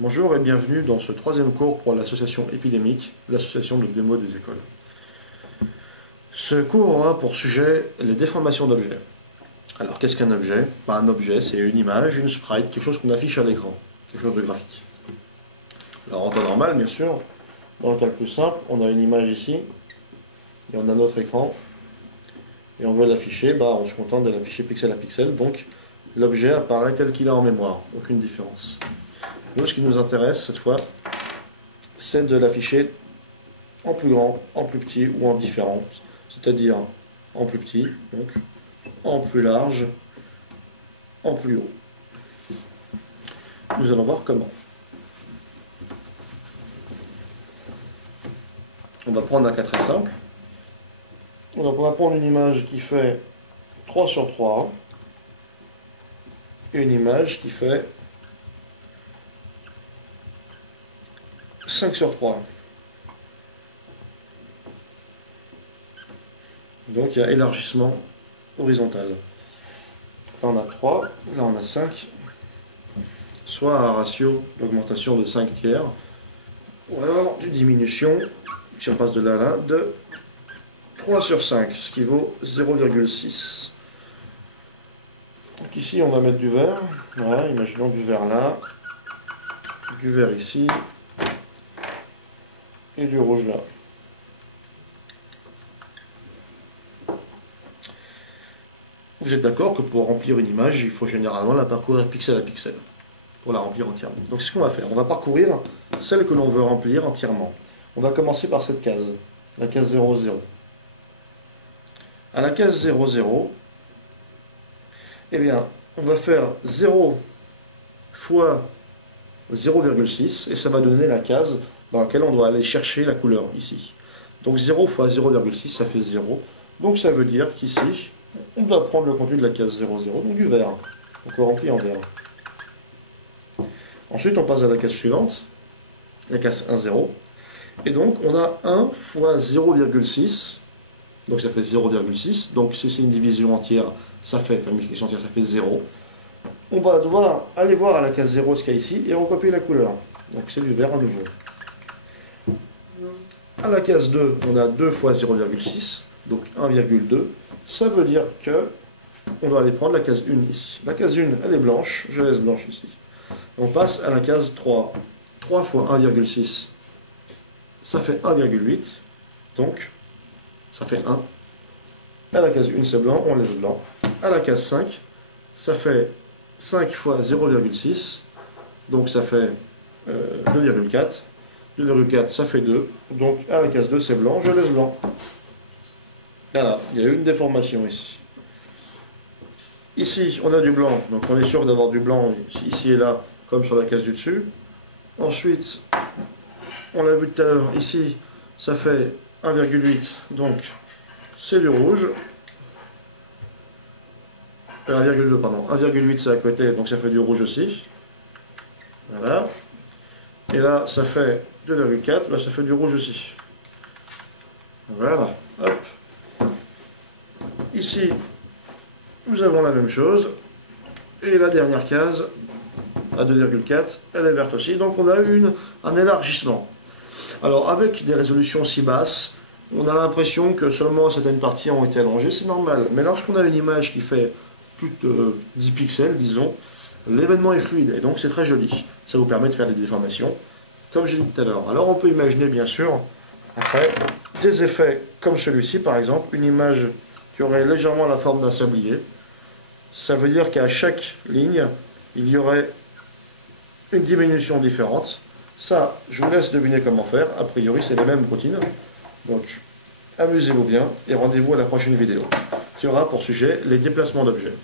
Bonjour et bienvenue dans ce troisième cours pour l'association épidémique, l'association de démo des écoles. Ce cours aura pour sujet les déformations d'objets. Alors qu'est-ce qu'un objet? Un objet, c'est une image, une sprite, quelque chose qu'on affiche à l'écran, quelque chose de graphique. Alors en temps normal, bien sûr, dans le cas le plus simple, on a une image ici, et on a notre écran, et on veut l'afficher, on se contente de l'afficher pixel à pixel, donc l'objet apparaît tel qu'il est en mémoire, aucune différence. Nous, ce qui nous intéresse cette fois, c'est de l'afficher en plus grand, en plus petit ou en différent, c'est-à-dire en plus petit, donc en plus large, en plus haut. Nous allons voir comment. On va prendre un cas très simple. On va prendre une image qui fait 3 sur 3 et une image qui fait 5 sur 3. Donc il y a élargissement horizontal. Là on a 3, là on a 5, soit un ratio d'augmentation de 5 tiers, ou alors d'une diminution, si on passe de là à là, de 3 sur 5, ce qui vaut 0,6. Donc ici on va mettre du vert, voilà, imaginons du vert là, du vert ici, et du rouge là. Vous êtes d'accord que pour remplir une image, il faut généralement la parcourir pixel à pixel, pour la remplir entièrement. Donc c'est ce qu'on va faire, on va parcourir celle que l'on veut remplir entièrement. On va commencer par cette case, la case 0, 0. À la case 0, 0, eh bien, on va faire 0 fois 0,6, et ça va donner la case dans laquelle on doit aller chercher la couleur, ici. Donc 0 fois 0,6, ça fait 0. Donc ça veut dire qu'ici, on doit prendre le contenu de la case 0, 0, donc du vert. Donc on remplit en vert. Ensuite, on passe à la case suivante, la case 1, 0. Et donc, on a 1 fois 0,6, donc ça fait 0,6. Donc si c'est une division entière, ça fait, une multiplication entière, ça fait 0. On va devoir aller voir à la case 0 ce qu'il y a ici et recopier la couleur. Donc c'est du vert à nouveau. À la case 2, on a 2 fois 0,6, donc 1,2. Ça veut dire que on doit aller prendre la case 1 ici. La case 1, elle est blanche, je laisse blanche ici. On passe à la case 3. 3 fois 1,6, ça fait 1,8, donc ça fait 1. À la case 1, c'est blanc, on laisse blanc. À la case 5, ça fait 5 fois 0,6, donc ça fait 2,4. 2,4, ça fait 2. Donc à la case 2, c'est blanc, je laisse blanc. Voilà, il y a une déformation ici. Ici, on a du blanc, donc on est sûr d'avoir du blanc ici et là, comme sur la case du dessus. Ensuite, on l'a vu tout à l'heure, ici, ça fait 1,8, donc c'est du rouge. 1,2, pardon. 1,8, c'est à côté, donc ça fait du rouge aussi. Voilà. Et là, ça fait 2,4, là, ça fait du rouge aussi. Voilà. Hop. Ici, nous avons la même chose. Et la dernière case, à 2,4, elle est verte aussi. Donc on a eu un élargissement. Alors avec des résolutions si basses, on a l'impression que seulement certaines parties ont été allongées. C'est normal. Mais lorsqu'on a une image qui fait plus de 10 pixels, disons, l'événement est fluide. Et donc c'est très joli. Ça vous permet de faire des déformations, comme j'ai dit tout à l'heure. Alors on peut imaginer, bien sûr, après, des effets comme celui-ci, par exemple, une image qui aurait légèrement la forme d'un sablier. Ça veut dire qu'à chaque ligne, il y aurait une diminution différente. Ça, je vous laisse deviner comment faire. A priori, c'est les mêmes routines. Donc, amusez-vous bien et rendez-vous à la prochaine vidéo, qui aura pour sujet les déplacements d'objets.